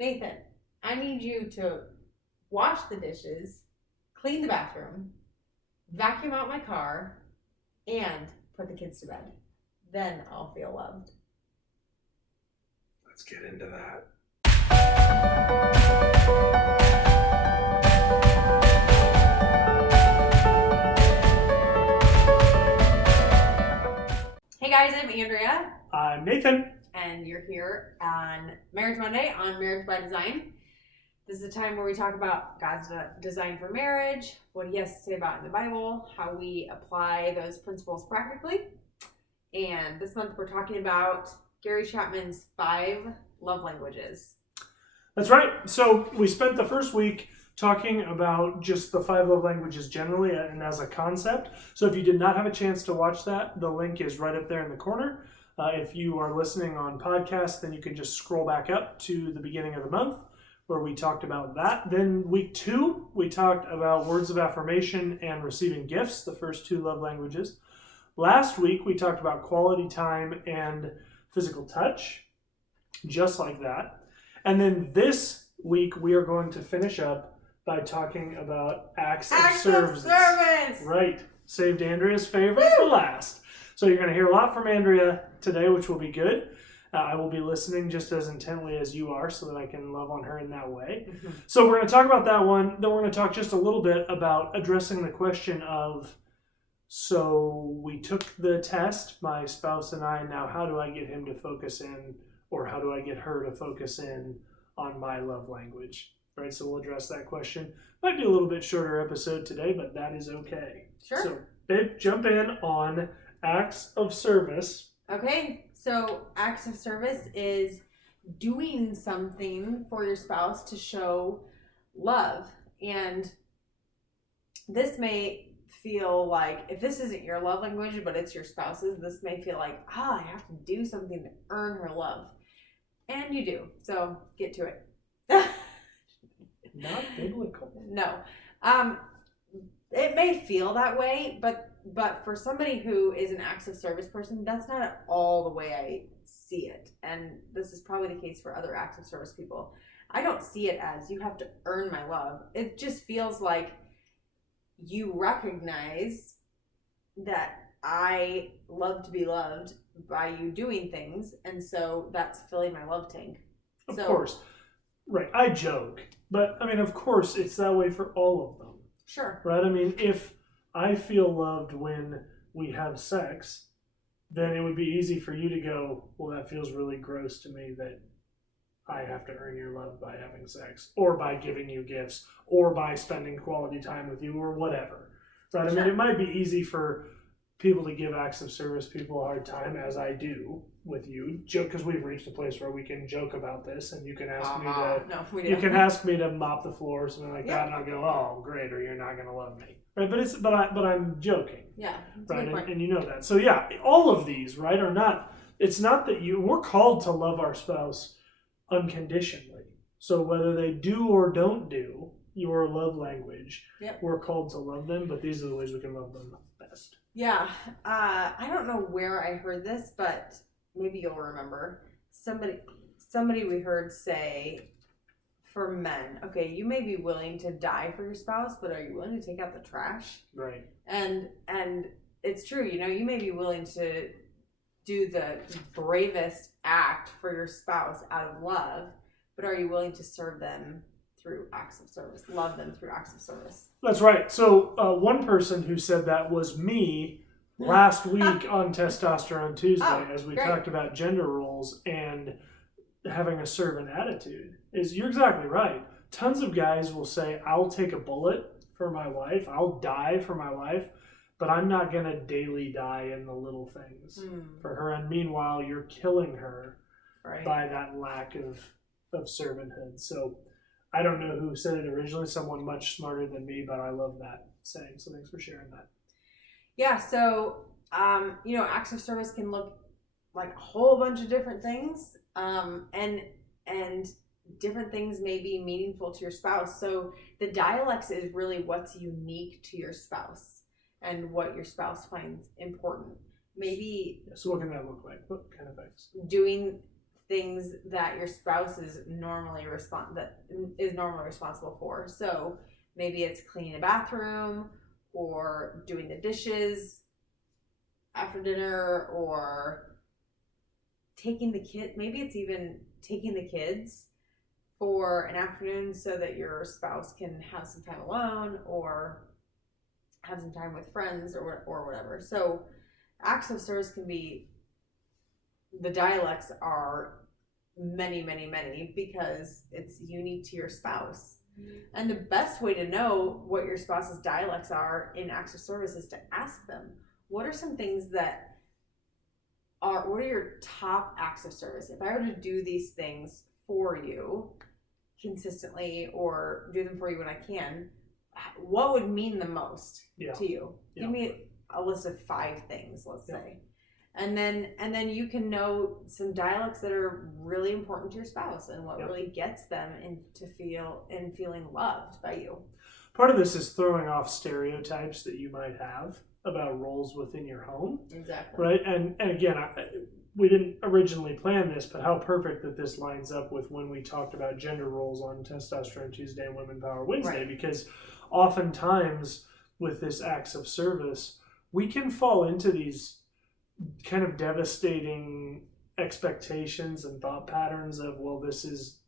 Nathan, I need you to wash the dishes, clean the bathroom, vacuum out my car, and put the kids to bed. Then I'll feel loved. Let's get into that. Hey guys, I'm Andrea. I'm Nathan. And you're here on Marriage Monday on Marriage by Design. This is a time where we talk about God's design for marriage, what He has to say about it in the Bible, how we apply those principles practically. And this month we're talking about Gary Chapman's 5 love languages. That's right. So we spent the first week talking about just the 5 love languages generally and as a concept. So if you did not have a chance to watch that, the link is right up there in the corner. If you are listening on podcast, then you can just scroll back up to the beginning of the month where we talked about that. Then week 2, we talked about words of affirmation and receiving gifts, the first 2 love languages. Last week, we talked about quality time and physical touch, just like that. And then this week, we are going to finish up by talking about acts of service. Right. Saved Andrea's favorite for last. So you're going to hear a lot from Andrea today, which will be good. I will be listening just as intently as you are so that I can love on her in that way. Mm-hmm. So we're going to talk about that one. Then we're going to talk just a little bit about addressing the question of, so we took the test, my spouse and I, now how do I get him to focus in, or how do I get her to focus in on my love language? Right, so we'll address that question. Might be a little bit shorter episode today, but that is okay. Sure. So, babe, jump in on acts of service. Okay, so acts of service is doing something for your spouse to show love. And this may feel like, if this isn't your love language, but it's your spouse's, this may feel like, I have to do something to earn her love. And you do. So get to it. Not biblical. No. It may feel that way, but for somebody who is an acts of service person, that's not at all the way I see it. And this is probably the case for other acts of service people. I don't see it as you have to earn my love. It just feels like you recognize that I love to be loved by you doing things, and so that's filling my love tank. Of course. Right. I joke. But, I mean, of course, it's that way for all of them. Sure. Right? I mean, if I feel loved when we have sex, then it would be easy for you to go, well, that feels really gross to me that I have to earn your love by having sex, or by giving you gifts, or by spending quality time with you, or whatever. Right? Sure. I mean, it might be easy for people to give acts of service people a hard time, as I do with you, joke, because we've reached a place where we can joke about this, and you can ask me to, you can ask me to mop the floor or something like that, and I'll go, oh, great, or you're not going to love me, right? But I'm joking, right? And you know that. So yeah, all of these, right, are not. It's not that we're called to love our spouse unconditionally. So whether they do or don't do your love language, we're called to love them. But these are the ways we can love them best. Yeah, I don't know where I heard this, but maybe you'll remember. Somebody we heard say, for men, okay, you may be willing to die for your spouse, but are you willing to take out the trash? Right. And it's true, you may be willing to do the bravest act for your spouse out of love, but are you willing to serve them through acts of service, love them through acts of service? That's right. So one person who said that was me last week on Testosterone Tuesday, as we talked about gender roles and having a servant attitude. You're exactly right. Tons of guys will say, I'll take a bullet for my wife, I'll die for my wife, but I'm not going to daily die in the little things for her. And meanwhile, you're killing her by that lack of servanthood. So I don't know who said it originally, someone much smarter than me, but I love that saying. So thanks for sharing that. Yeah, so, acts of service can look like a whole bunch of different things, and different things may be meaningful to your spouse. So the dialects is really what's unique to your spouse and what your spouse finds important. Maybe. So what can that look like? What kind of things? Doing things that your spouse is normally responsible for. So maybe it's cleaning a bathroom or doing the dishes after dinner, or taking the kid. Maybe it's even taking the kids for an afternoon so that your spouse can have some time alone or have some time with friends or whatever. So acts of service can be, the dialects are many, many, many, because it's unique to your spouse. And the best way to know what your spouse's dialects are in acts of service is to ask them, what are some things what are your top acts of service? If I were to do these things for you consistently, or do them for you when I can, what would mean the most to you? Give me a list of 5 things, let's say. And then you can know some dialects that are really important to your spouse and what really gets them feeling loved by you. Part of this is throwing off stereotypes that you might have about roles within your home. Exactly. Right? And again, we didn't originally plan this, but how perfect that this lines up with when we talked about gender roles on Testosterone Tuesday and Women Power Wednesday, because oftentimes with this acts of service, we can fall into these kind of devastating expectations and thought patterns of, well, this is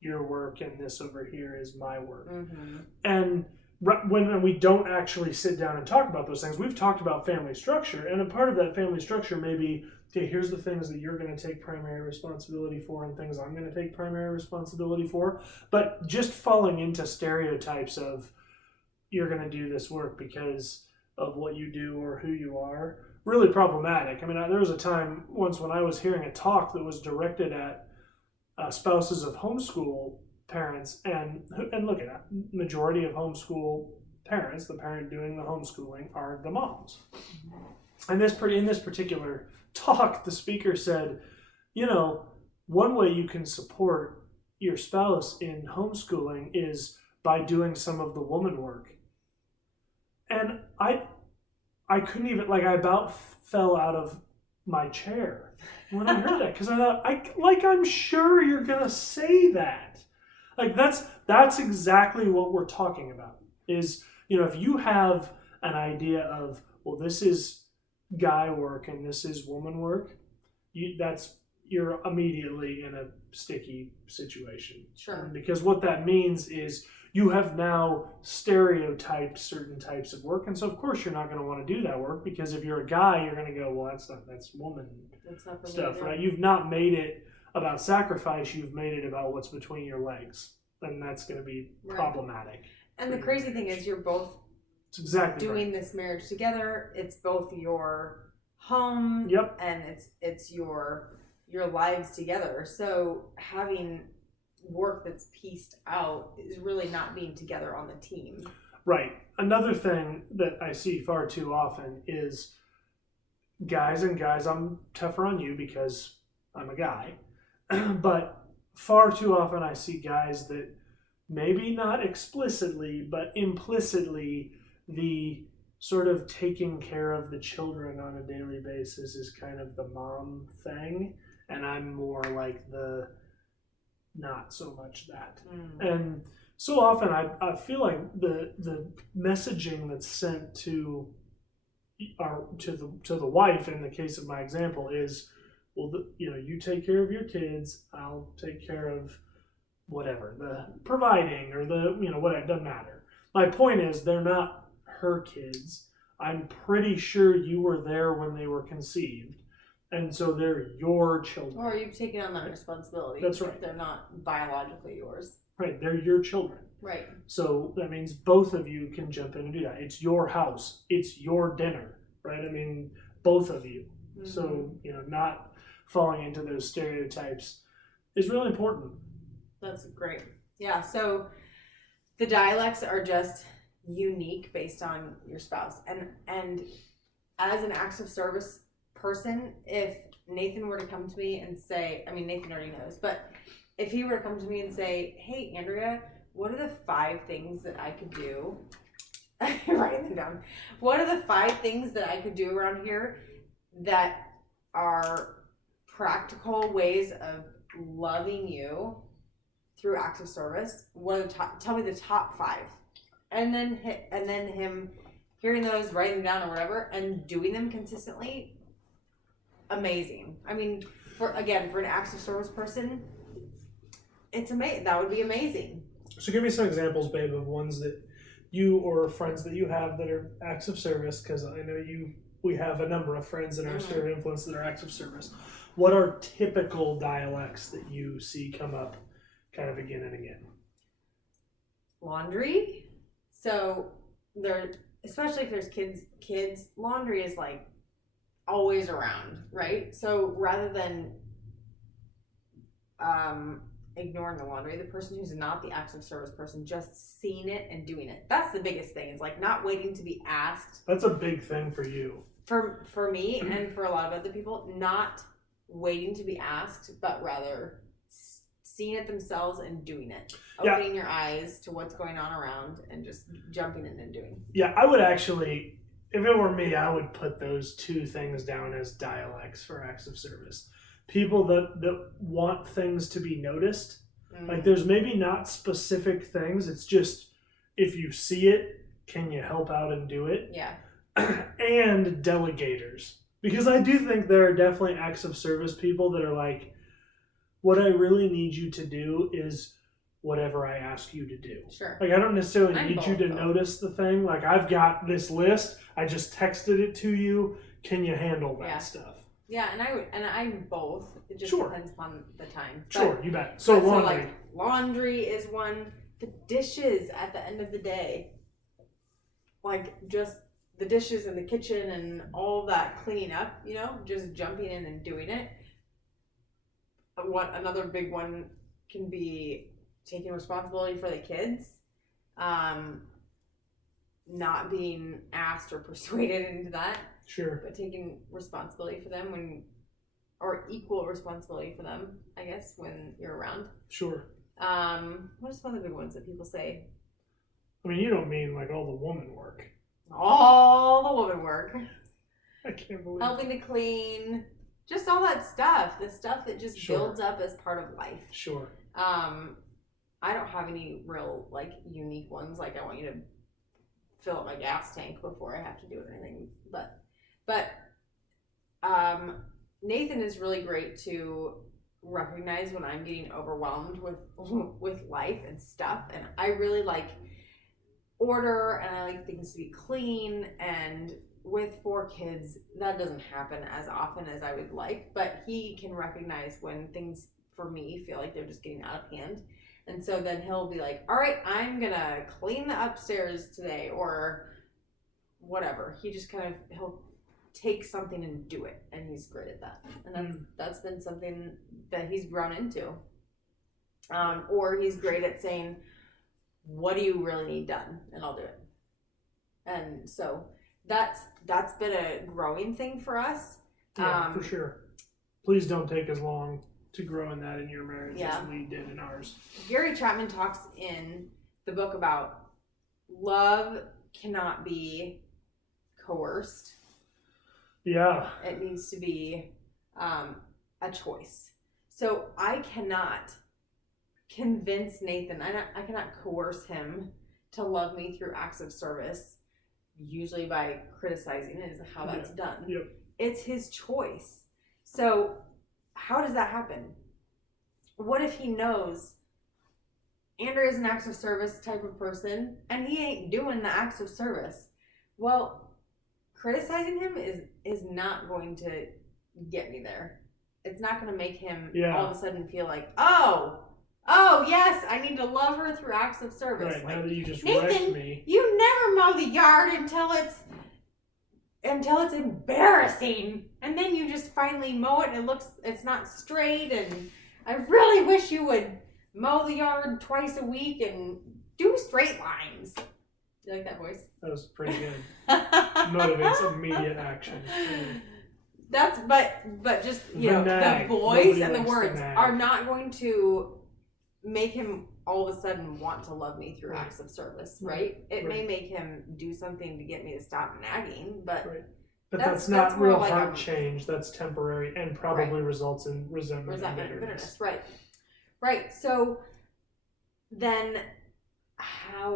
your work and this over here is my work. Mm-hmm. And when we don't actually sit down and talk about those things, we've talked about family structure, and a part of that family structure may be, okay, here's the things that you're going to take primary responsibility for and things I'm going to take primary responsibility for. But just falling into stereotypes of you're going to do this work because of what you do or who you are, really problematic. I mean, there was a time once when I was hearing a talk that was directed at spouses of homeschool parents, and look at that, majority of homeschool parents, the parent doing the homeschooling, are the moms. And in this particular talk, the speaker said, one way you can support your spouse in homeschooling is by doing some of the woman work. And I couldn't even, I about fell out of my chair when I heard that, because I thought, I'm sure you're gonna say that. That's exactly what we're talking about. Is, if you have an idea of, well, this is guy work and this is woman work, you're immediately in a sticky situation. Sure. Because what that means is you have now stereotyped certain types of work, and so of course you're not going to want to do that work, because if you're a guy, you're going to go, well, that's woman stuff, right? You've not made it about sacrifice, you've made it about what's between your legs, and that's going to be problematic. And the crazy thing is, you're both doing this marriage together. It's both your home, and it's your lives together. So having work that's pieced out is really not being together on the team. Right. Another thing that I see far too often is guys, I'm tougher on you because I'm a guy, but far too often I see guys that maybe not explicitly, but implicitly, the sort of taking care of the children on a daily basis is kind of the mom thing, and I'm more like the not so much that. And so often I feel like the messaging that's sent to the wife in the case of my example is, well, you take care of your kids, I'll take care of whatever, the providing or the what, it doesn't matter. My point is, they're not her kids. I'm pretty sure you were there when they were conceived. And so they're your children. Or you've taken on that responsibility. That's right. If they're not biologically yours. Right, they're your children. Right. So that means both of you can jump in and do that. It's your house. It's your dinner, right? I mean, both of you. Mm-hmm. So, not falling into those stereotypes is really important. That's great. Yeah, so the dialects are just unique based on your spouse. And as an acts of service person, if Nathan were to come to me and say, Nathan already knows, but if he were to come to me and say, hey, Andrea, what are the 5 things that I could do? Writing them down. What are the 5 things that I could do around here that are practical ways of loving you through acts of service, what are the top, tell me the top 5. And then him hearing those, writing them down or whatever, and doing them consistently, amazing. I mean, for an acts of service person, it's amazing. That would be amazing. So give me some examples, babe, of ones that you or friends that you have that are acts of service, because I know we have a number of friends in our sphere of influence that are acts of service. What are typical dialects that you see come up kind of again and again? Laundry. So especially if there's kids, laundry is like always around, right? So rather than ignoring the laundry, the person who's not the acts of service person, just seeing it and doing it. That's the biggest thing. Is like not waiting to be asked. That's a big thing for you. For me and for a lot of other people, not waiting to be asked, but rather seeing it themselves and doing it. Opening your eyes to what's going on around and just jumping in and doing. Yeah, I would actually, if it were me, I would put those 2 things down as dialects for acts of service. People that want things to be noticed. Like there's maybe not specific things. It's just if you see it, can you help out and do it? Yeah. And delegators. Because I do think there are definitely acts of service people that are like, what I really need you to do is whatever I ask you to do. Sure. Like I don't necessarily need you to notice the thing. Like I've got this list. I just texted it to you. Can you handle that stuff? Yeah, and I'm both. It just depends upon the time. Sure, you bet. So laundry. So like laundry is one. The dishes at the end of the day, like just the dishes in the kitchen and all that cleaning up, just jumping in and doing it. What another big one can be taking responsibility for the kids, not being asked or persuaded into that. Sure. But taking responsibility for them or equal responsibility for them, I guess, when you're around. Sure. What are some of the big ones that people say? I mean, you don't mean like all the woman work. All the woman work. I can't believe helping to clean. Just all that stuff. The stuff that just builds up as part of life. Sure. I don't have any real, unique ones. Like, I want you to fill up my gas tank before I have to do anything. But Nathan is really great to recognize when I'm getting overwhelmed with life and stuff. And I really like order, and I like things to be clean. And with 4 kids, that doesn't happen as often as I would like. But he can recognize when things, for me, feel like they're just getting out of hand. And so then he'll be like, all right, I'm going to clean the upstairs today or whatever. He just he'll take something and do it. And he's great at that. And that's been something that he's grown into. Or he's great at saying, what do you really need done? And I'll do it. And so that's been a growing thing for us. Yeah, for sure. Please don't take as long to grow in that in your marriage as we did in ours. Gary Chapman talks in the book about love cannot be coerced. Yeah. It needs to be a choice. So I cannot convince Nathan, I cannot coerce him to love me through acts of service, usually by criticizing is how that's done. Yep. It's his choice. So how does that happen? What if he knows Andrea is an acts of service type of person and he ain't doing the acts of service? Well, criticizing him is not going to get me there. It's not going to make him all of a sudden feel like, oh yes, I need to love her through acts of service. Right, now that you just Nathan, wrecked me. You never mow the yard until it's embarrassing. And then you just finally mow it and it's not straight. And I really wish you would mow the yard twice a week and do straight lines. You like that voice? That was pretty good. Motivates immediate action. But just, the voice and the words are not going to make him all of a sudden want to love me through acts of service, right? It may make him do something to get me to stop nagging, but But that's not more real like heart change. That's temporary and probably results in resentment and bitterness. Right. So then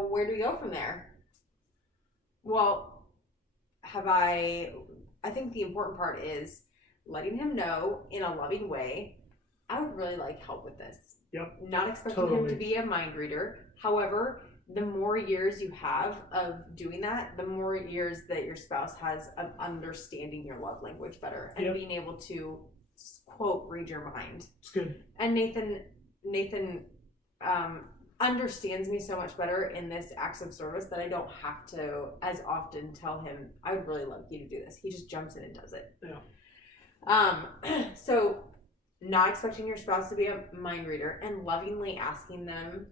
where do we go from there? Well, I think the important part is letting him know in a loving way, I would really like help with this. Yep. Not expecting him to be a mind reader. However, the more years you have of doing that, the more years that your spouse has of understanding your love language better and being able to, quote, read your mind. It's good. And Nathan understands me so much better in this acts of service that I don't have to as often tell him, I would really love you to do this. He just jumps in and does it. Yeah. So not expecting your spouse to be a mind reader and lovingly asking them,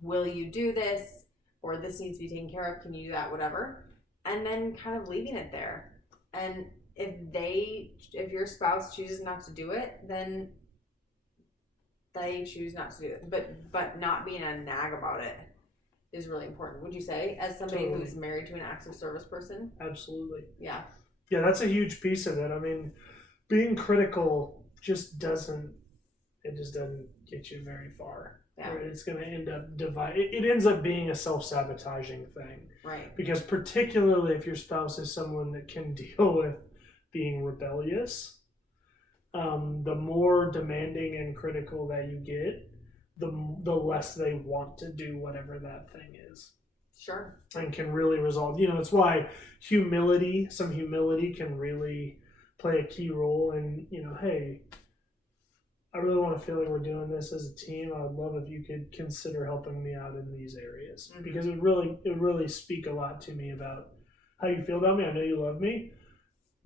will you do this? Or this needs to be taken care of. Can you do that? Whatever. And then kind of leaving it there. And if your spouse chooses not to do it, then they choose not to do it. But not being a nag about it is really important. Would you say, as somebody who's married to an acts of service person? Absolutely. Yeah. Yeah, that's a huge piece of it. I mean, being critical just doesn't get you very far. Yeah. Right? It's going to end up it ends up being a self-sabotaging thing. Right. Because particularly if your spouse is someone that can deal with being rebellious, the more demanding and critical that you get, the less they want to do whatever that thing is. Sure. And can really resolve. It's why some humility can really play a key role in, hey, I really want to feel like we're doing this as a team. I would love if you could consider helping me out in these areas. Mm-hmm. Because it really speak a lot to me about how you feel about me. I know you love me.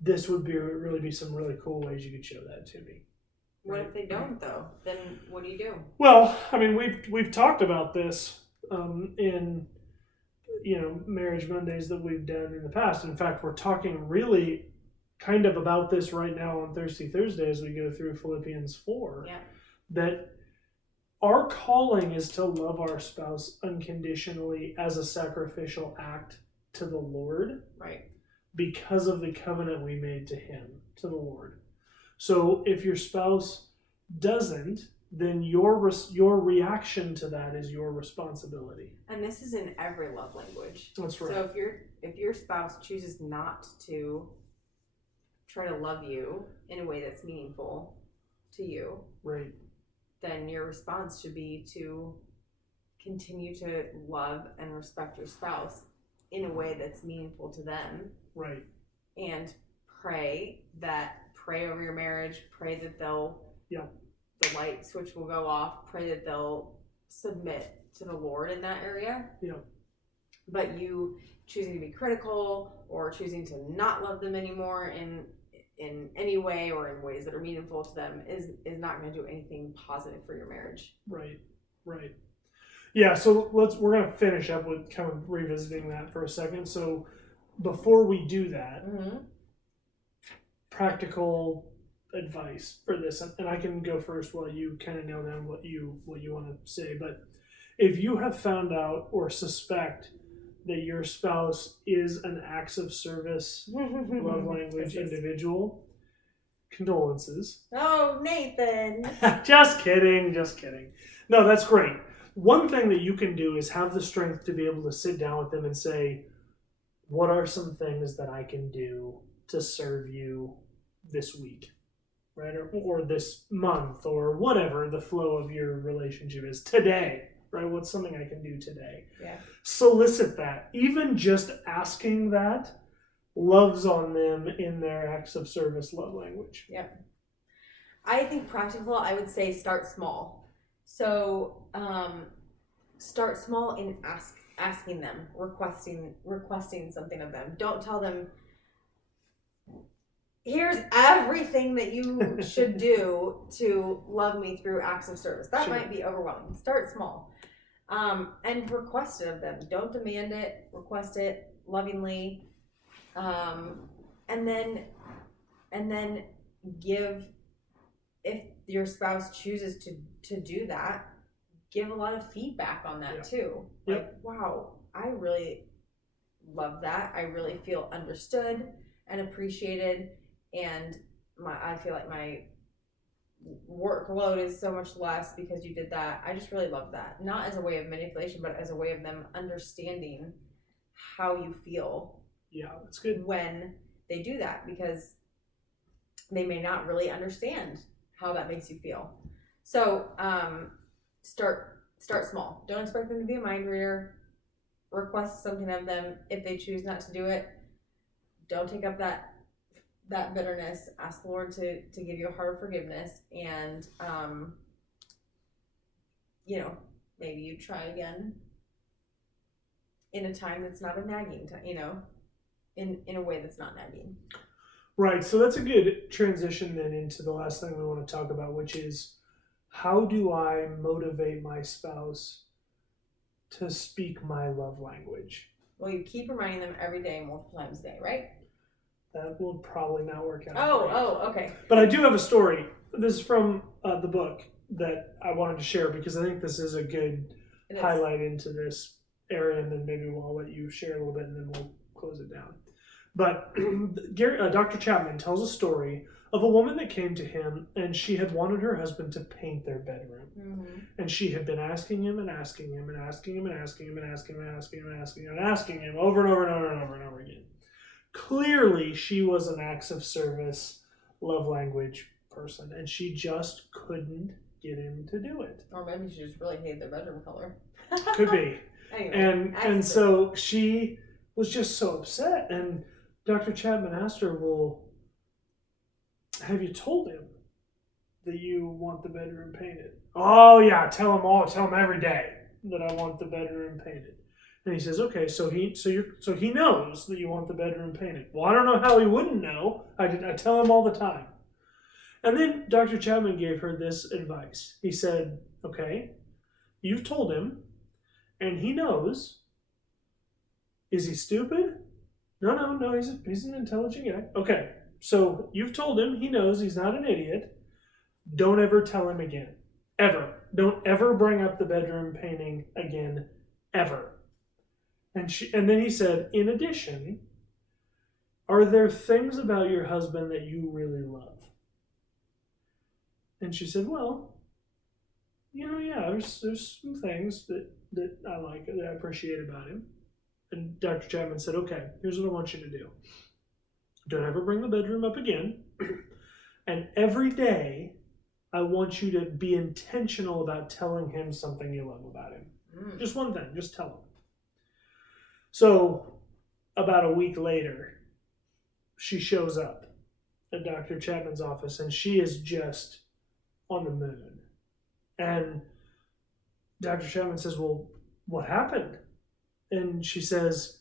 This would really be some really cool ways you could show that to me. What if they don't, though? Then what do you do? Well, I mean, we've talked about this in Marriage Mondays that we've done in the past. In fact, we're talking really kind of about this right now on Thursday as we go through Philippians 4. Yeah. That our calling is to love our spouse unconditionally as a sacrificial act to the Lord. Right. Because of the covenant we made to him, to the Lord. So if your spouse doesn't, then your reaction to that is your responsibility. And this is in every love language. That's right. So if your spouse chooses not to try to love you in a way that's meaningful to you, right, then your response should be to continue to love and respect your spouse in a way that's meaningful to them. Right. And pray over your marriage, pray that the light switch will go off, pray that they'll submit to the Lord in that area. Yeah. But you choosing to be critical or choosing to not love them anymore in any way or in ways that are meaningful to them is not going to do anything positive for your marriage. Right. Yeah, so we're going to finish up with kind of revisiting that for a second. So before we do that, mm-hmm. practical advice for this, and I can go first while you kind of nail down what you want to say. But if you have found out or suspect that your spouse is an acts of service love language individual, condolences. Oh, Nathan. Just kidding. No, that's great. One thing that you can do is have the strength to be able to sit down with them and say, what are some things that I can do to serve you this week, right? Or this month, or whatever the flow of your relationship is today, right? What's something I can do today? Yeah. Solicit that. Even just asking that loves on them in their acts of service love language. Yeah. I think practical, I would say start small. So start small in asking them, requesting something of them. Don't tell them, here's everything that you should do to love me through acts of service. That might be overwhelming. Start small. And request it of them. Don't demand it. Request it lovingly. And then give, if your spouse chooses to do that, give a lot of feedback on that too. Like, wow, I really love that. I really feel understood and appreciated, and I feel like my workload is so much less because you did that. I just really love that. Not as a way of manipulation, but as a way of them understanding how you feel. Yeah, that's good. When they do that, because they may not really understand how that makes you feel. So start small. Don't expect them to be a mind reader. Request something of them. If they choose not to do it, don't take up that bitterness. Ask the Lord to give you a heart of forgiveness, and maybe you try again in a time that's not a nagging time, in a way that's not nagging. Right. So that's a good transition then into the last thing we want to talk about, which is, how do I motivate my spouse to speak my love language? Well, you keep reminding them every day, multiple times a day, right? That will probably not work out. Okay. But I do have a story. This is from the book that I wanted to share, because I think this is a good highlight into this area, and then maybe I'll let you share a little bit, and then we'll close it down. But Dr. Chapman tells a story of a woman that came to him, and she had wanted her husband to paint their bedroom. Mm-hmm. And she had been asking him and asking him and asking him and asking him and asking him and asking him and asking him and asking him over and over and over and over and over again. Clearly, she was an acts of service, love language person, and she just couldn't get him to do it. Or maybe she just really hated their bedroom color. Could be. Anyway, and so she was just so upset, and Dr. Chapman asked her, well, have you told him that you want the bedroom painted? Oh yeah, tell him every day that I want the bedroom painted. And he says, okay, so he knows that you want the bedroom painted. Well, I don't know how he wouldn't know. I tell him all the time. And then Dr. Chapman gave her this advice. He said, okay, you've told him, and he knows. Is he stupid? No, he's an intelligent guy. Okay, so you've told him, he knows, he's not an idiot. Don't ever tell him again. Ever. Don't ever bring up the bedroom painting again, ever. And then he said, in addition, are there things about your husband that you really love? And she said, well, yeah, there's some things that I like, that I appreciate about him. And Dr. Chapman said, okay, here's what I want you to do. Don't ever bring the bedroom up again. And every day, I want you to be intentional about telling him something you love about him. Just one thing, just tell him. So about a week later, she shows up at Dr. Chapman's office, and she is just on the moon. And Dr. Chapman says, well, what happened? And she says,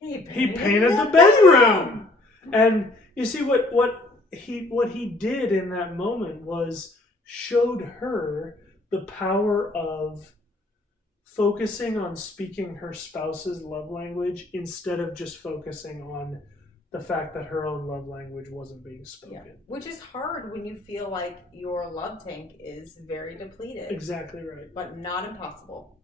he painted the bedroom. And you see, what he did in that moment was showed her the power of focusing on speaking her spouse's love language instead of just focusing on the fact that her own love language wasn't being spoken. Yeah. Which is hard when you feel like your love tank is very depleted. Exactly right. But not impossible.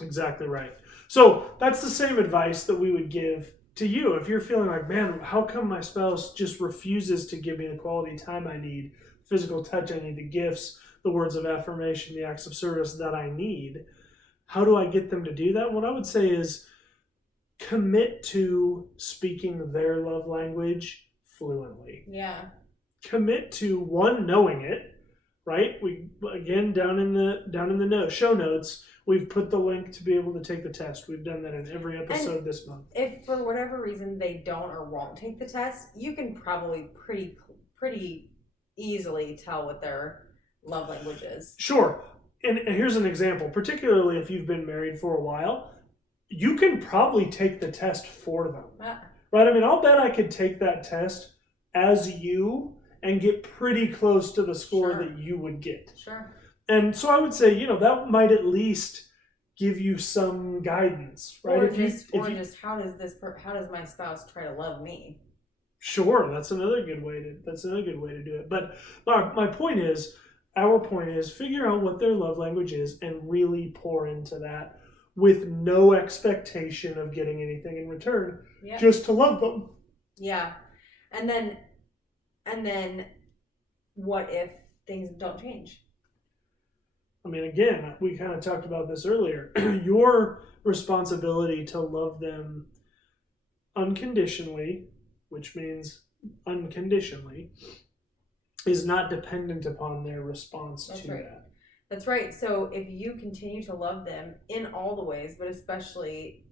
Exactly right. So that's the same advice that we would give to you. If you're feeling like, man, how come my spouse just refuses to give me the quality time I need, physical touch I need, the gifts, the words of affirmation, the acts of service that I need? How do I get them to do that? What I would say is commit to speaking their love language fluently. Yeah. Commit to, one, knowing it, right? We, again, down in the show notes, we've put the link to be able to take the test. We've done that in every episode this month. If for whatever reason they don't or won't take the test, you can probably pretty easily tell what their love language is. Sure. And here's an example, particularly if you've been married for a while, you can probably take the test for them. Right? I mean, I'll bet I could take that test as you and get pretty close to the score that you would get. Sure. And so I would say, that might at least give you some guidance, right? Or just how does my spouse try to love me? Sure, that's another good way to do it. But my point is, our point is, figure out what their love language is and really pour into that with no expectation of getting anything in return, just to love them. Yeah. And then what if things don't change? I mean, again, we kind of talked about this earlier. Your responsibility to love them unconditionally, which means unconditionally, is not dependent upon their response to that. That's right. So if you continue to love them in all the ways, but especially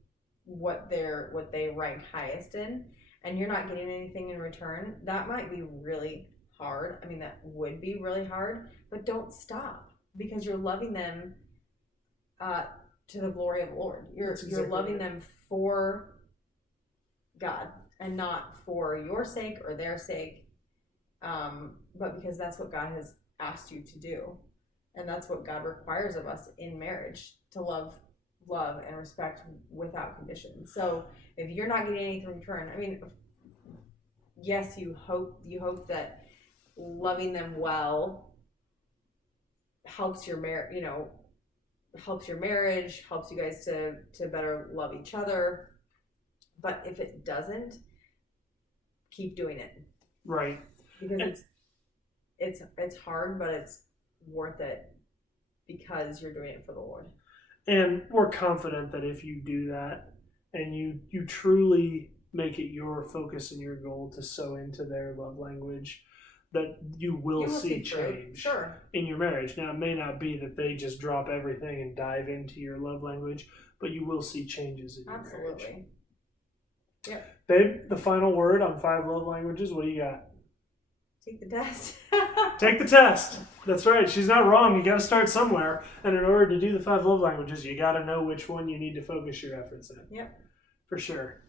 what they rank highest in, and you're not getting anything in return, that might be really hard. I mean, that would be really hard, but don't stop, because you're loving them to the glory of the Lord. You're loving them for God and not for your sake or their sake, but because that's what God has asked you to do. And that's what God requires of us in marriage, to love and respect without condition. So if you're not getting anything in return, I mean, yes, you hope that loving them well helps your marriage, helps your marriage, helps you guys to better love each other. But if it doesn't, keep doing it. Right. Because it's hard, but it's worth it because you're doing it for the Lord. And we're confident that if you do that and you truly make it your focus and your goal to sow into their love language, that you will see change in your marriage. Now, it may not be that they just drop everything and dive into your love language, but you will see changes in your marriage. Absolutely. Yep. Babe, the final word on 5 love languages, what do you got? Take the test. Take the test. That's right. She's not wrong. You got to start somewhere. And in order to do the 5 love languages, you got to know which one you need to focus your efforts in. Yep. For sure.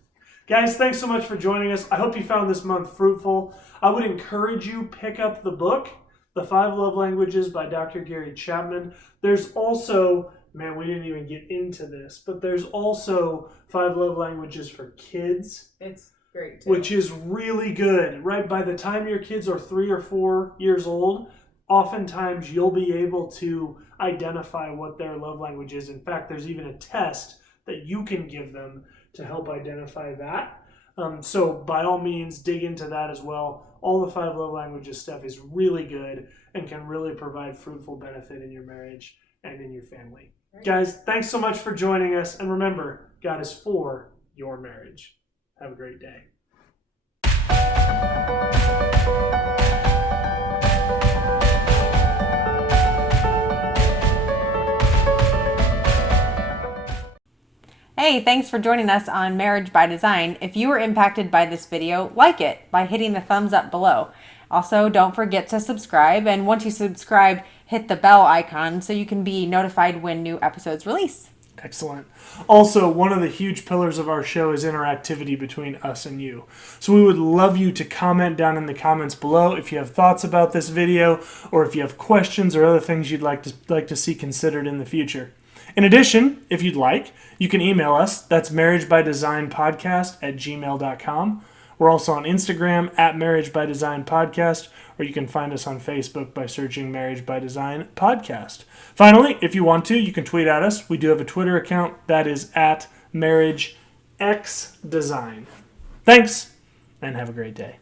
Guys, thanks so much for joining us. I hope you found this month fruitful. I would encourage you, pick up the book, The 5 Love Languages by Dr. Gary Chapman. There's also, man, we didn't even get into this, but there's also 5 love languages for kids. It's great too. Which is really good, right? By the time your kids are 3 or 4 years old, oftentimes you'll be able to identify what their love language is. In fact, there's even a test that you can give them to help identify that. So by all means, dig into that as well. All the 5 love languages stuff is really good and can really provide fruitful benefit in your marriage and in your family. Right. Guys, thanks so much for joining us. And remember, God is for your marriage. Have a great day. Hey, thanks for joining us on Marriage by Design. If you were impacted by this video, like it by hitting the thumbs up below. Also, don't forget to subscribe, and once you subscribe, hit the bell icon so you can be notified when new episodes release. Excellent. Also, one of the huge pillars of our show is interactivity between us and you. So we would love you to comment down in the comments below if you have thoughts about this video, or if you have questions or other things you'd like to see considered in the future. In addition, if you'd like, you can email us. That's marriagebydesignpodcast@gmail.com. We're also on Instagram @marriagebydesignpodcast, or you can find us on Facebook by searching Marriage by Design Podcast. Finally, if you want to, you can tweet at us. We do have a Twitter account that is @MarriageXDesign. Thanks, and have a great day.